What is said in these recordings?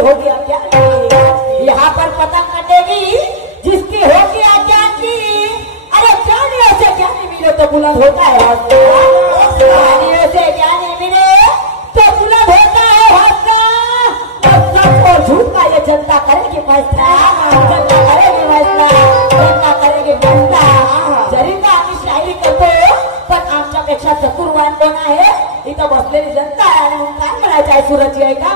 हो गया क्या यहाँ पर पतंग कटेगी जिसकी होगी अज्ञानी। अरे ज्ञानियों से ज्ञानी मिले तो बुलंद होता है ज्ञानियों से ज्ञानी मिले तो बुलंद होता है और झूठ का ये जनता करेगी फैसला, जनता करेगी फैसला, जनता करेगी फैसला। जरी का आम्ही शायरी करतो पण आमच्यापेक्षा चतुर्वान कोण आहे इथं बसलेली जनता आहे आणि मग काय म्हणायचं आहे सुरजी आहे का।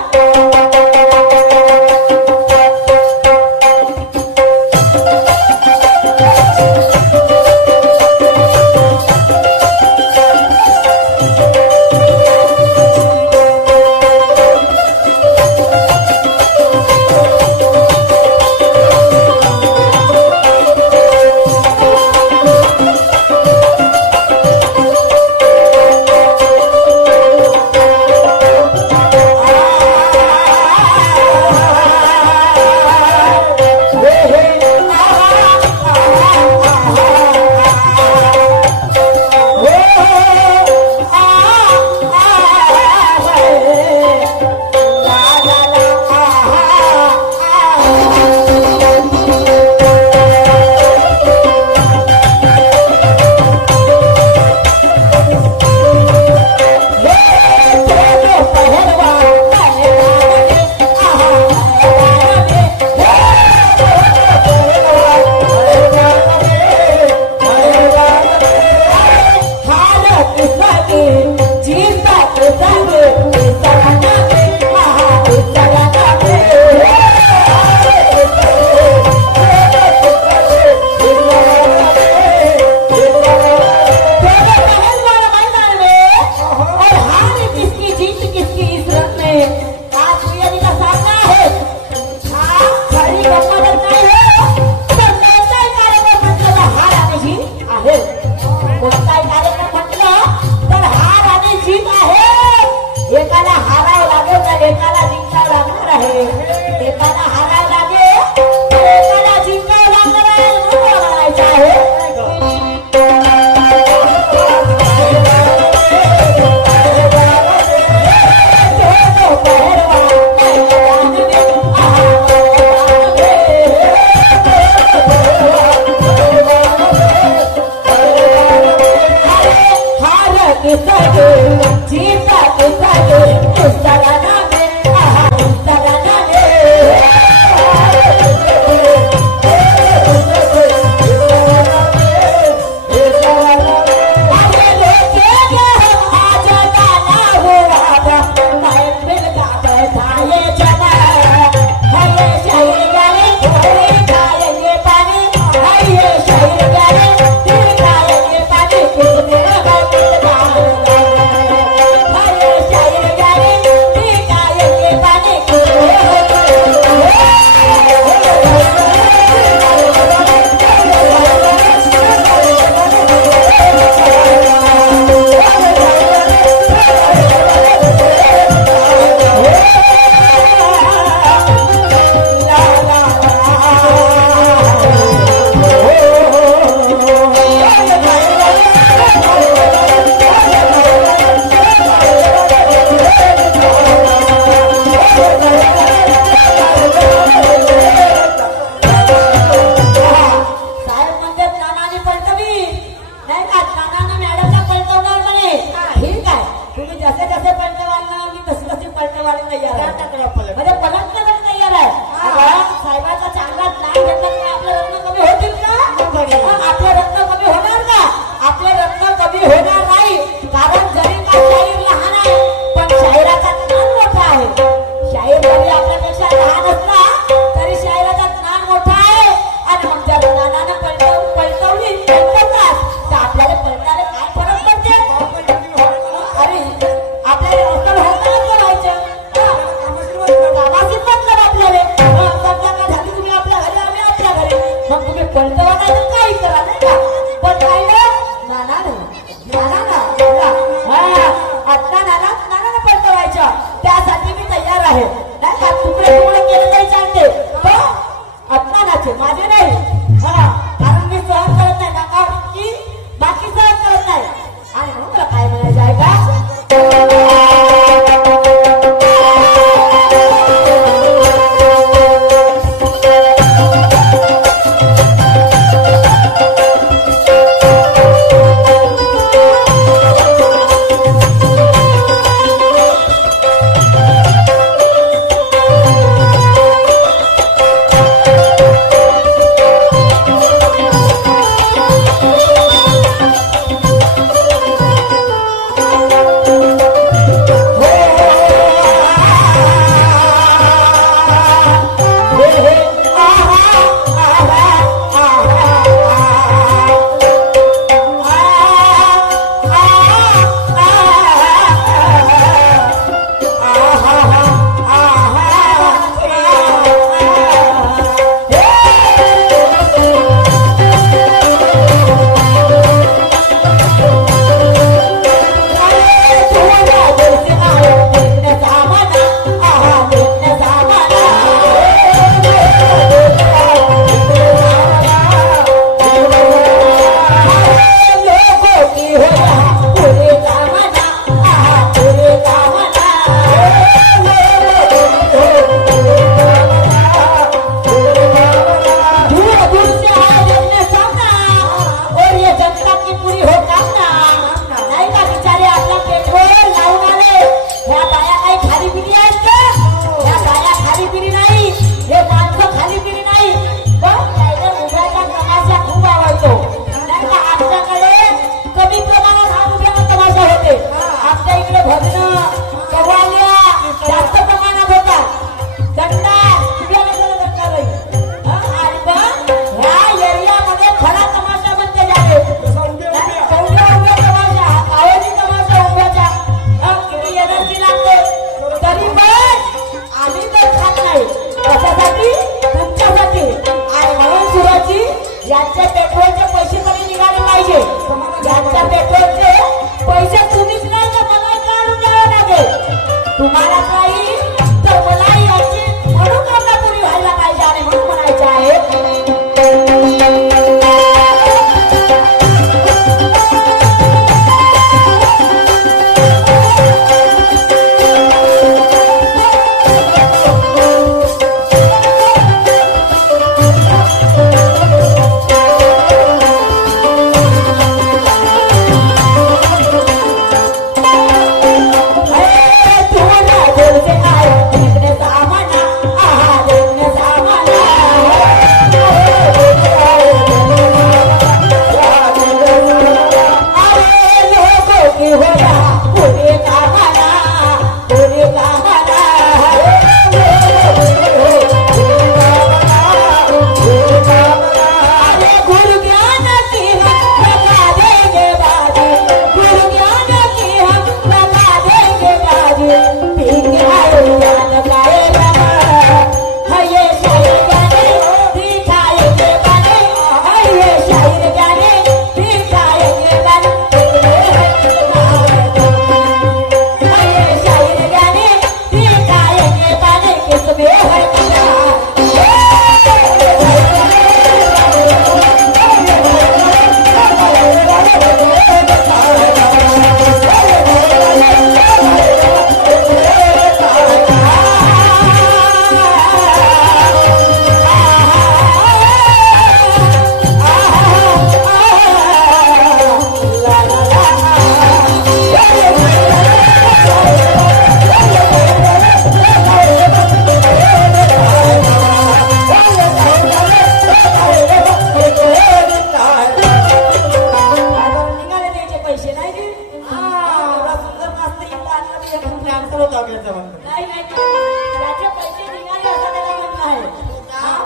आपले आन्सर होता नाही नाही त्याचे पैसे निघाले असं त्याला म्हणणं आहे.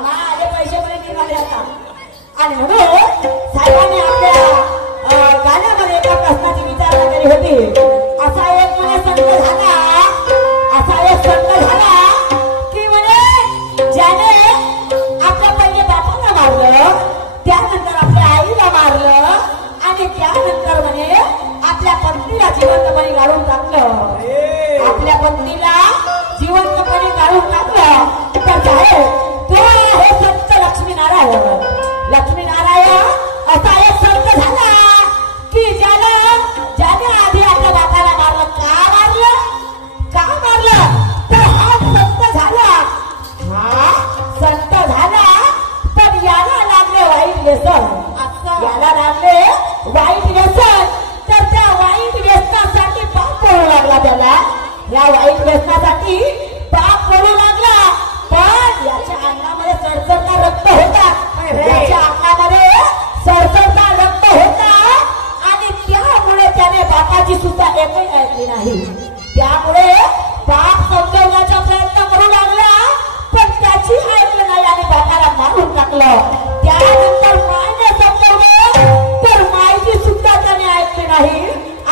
माझे पैसे पण निघाले आता. आणि म्हणून साहेबांनी आपल्या गाण्यामध्ये एका प्रश्नाची विचारणा केली होती. असा एक म्हणे संत झाला, असा एक संत झाला की म्हणे ज्याने आपल्या पहिले बापाला मारलं, त्यानंतर आपल्या आईला मारलं आणि त्यानंतर म्हणे आपल्या पत्नीला जिवंतपणे गाळून टाकलं. आपल्या पत्नीला जिवंतपणे गाळून टाकलं. तर काय तो आहे संत लक्ष्मीनारायण. लक्ष्मीनारायण असा एक संत झाला की ज्याने आधी आपल्या बापाला मारलं. का मारलं तर हा संत झाला. हा संत झाला पण याला लागले वाईट व्यसन. याला लागले वाईट व्यसन. तर त्या वाईट व्यसनासाठी पाप पडू लागला त्याला. या वाईट व्यसनासाठी पाप पडू लागला. पण याच्या अंगामध्ये सडसडता रक्त होता. याच्या अंगामध्ये सडसडता रक्त होता आणि त्यामुळे त्याने बापाची सुद्धा एकही ऐकली नाही. त्यामुळे पाप समजवण्याचा प्रयत्न करू लागला पण त्याची ऐकलं नाही आणि बापाला मारून टाकलं. त्यानंतर मायने समजवलं तर मायची सुद्धा त्याने ऐकली नाही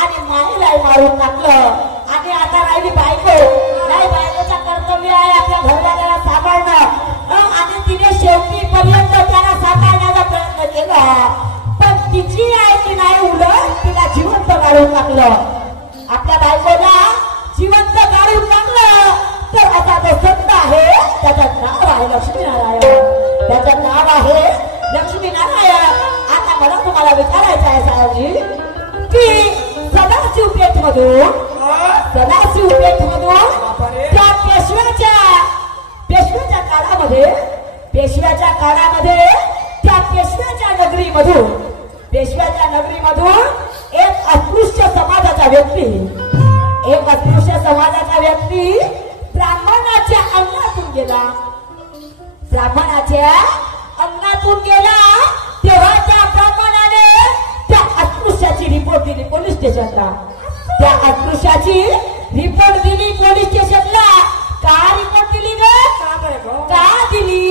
आणि मायलाही मारून टाकलं. आणि आता राहिली बायको. नाही, बायकोचं कर्तव्य आहे आपल्या घरवाल्याला सांभाळणं आणि तिने शेवटीपर्यंत त्याला सांभाळण्याचा प्रयत्न केला पण तिची ऐकली नाही. उलट तिला जिवंत गाळून टाकलं. आपल्या बायकोला जिवंत गाळून टाकलं. तर आता तो संत आहे, त्याचं नाव आहे लक्ष्मीनारायण. त्याचं नाव आहे लक्ष्मीनारायण. आता मला तुम्हाला विचारायचं आहे साहेबजी की सदाशिव पेठ मधून त्या पेशव्याच्या काळामध्ये त्या पेशव्याच्या नगरीमधून एक अस्पृश्य समाजाचा व्यक्ती ब्राह्मणाच्या अंगातून गेला. तेव्हा त्या ब्राह्मणाने त्या अस्पृश्याची रिपोर्ट दिली पोलीस स्टेशनला. त्या अस्पृश्याची रिपोर्ट दिली पोलीस स्टेशनला. का रिपोर्ट दिली का दिली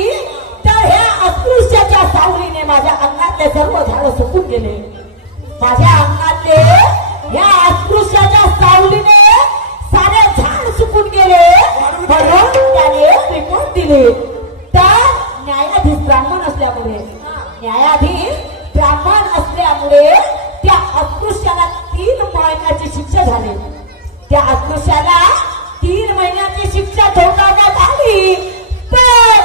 तर ह्या अस्पृश्याच्या सावलीने माझ्या अंगातले सर्व झाड सुकून गेले. माझ्या अंगातले ह्या अस्पृश्याच्या सावलीने सारे झाड सुकून गेले म्हणून त्याने रिपोर्ट दिली. तर न्यायाधीश ब्राह्मण असल्यामुळे त्या अस्पृश्याला 3 महिन्याची शिक्षा झाली. त्या अस्पृश्याला 3 महिन्याची शिक्षा ठोठावण्यात आली. तर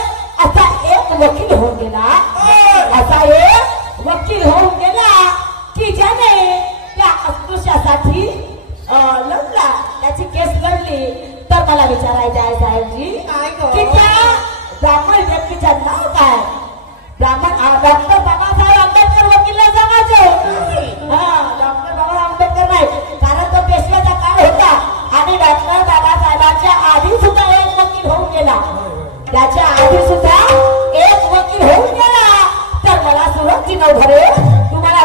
असा एक वकील होऊन गेला की ज्याने त्या अस्पृश्यासाठी लढला, त्याची केस लढली. तर मला विचारायचं आहे साहेबजी की त्या ब्राह्मण व्यक्तीचं नाव काय? डॉक्टर बाबासाहेब आंबेडकर वकील सांगायचे. डॉक्टर बाबासाहेब आंबेडकर नाही, कारण तो पेशव्याचा काळ होता आणि डॉक्टर बाबासाहेबांच्या आधी सुद्धा एक वकील होऊन गेला. त्याच्या आधी सुद्धा एक वकील होऊन गेला. तर मला सुरक्षित नवघरे तुम्हाला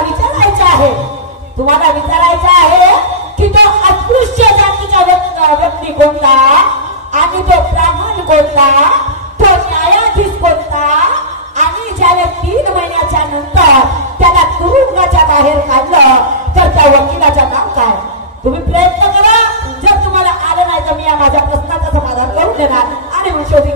विचारायचं आहे की तो अस्पृश्य जातीचा व्यक्ती कोणता आणि तो ब्राह्मण कोणता, तो न्यायाधीश कोणता आणि ज्याने 3 महिन्याच्या नंतर त्याला तुरुंगाच्या बाहेर काढलं तर त्या वकिलाचं नाव काय? तुम्ही प्रयत्न करा. जर तुम्हाला आलं नाही तर मी या माझ्या प्रश्नाचं समाधान करून देणार आणि मग शेवटी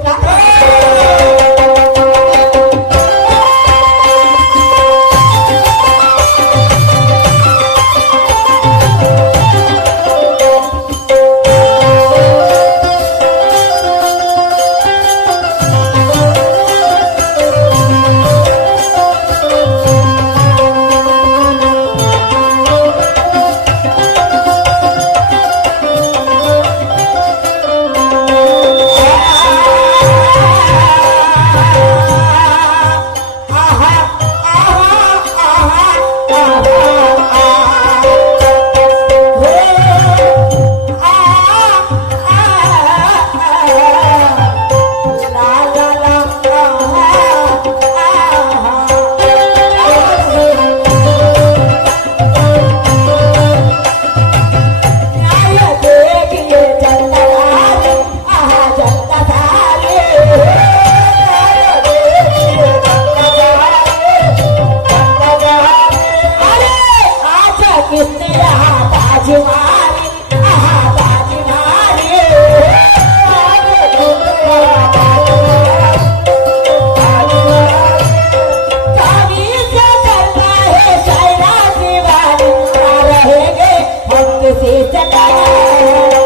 खुशीचं काय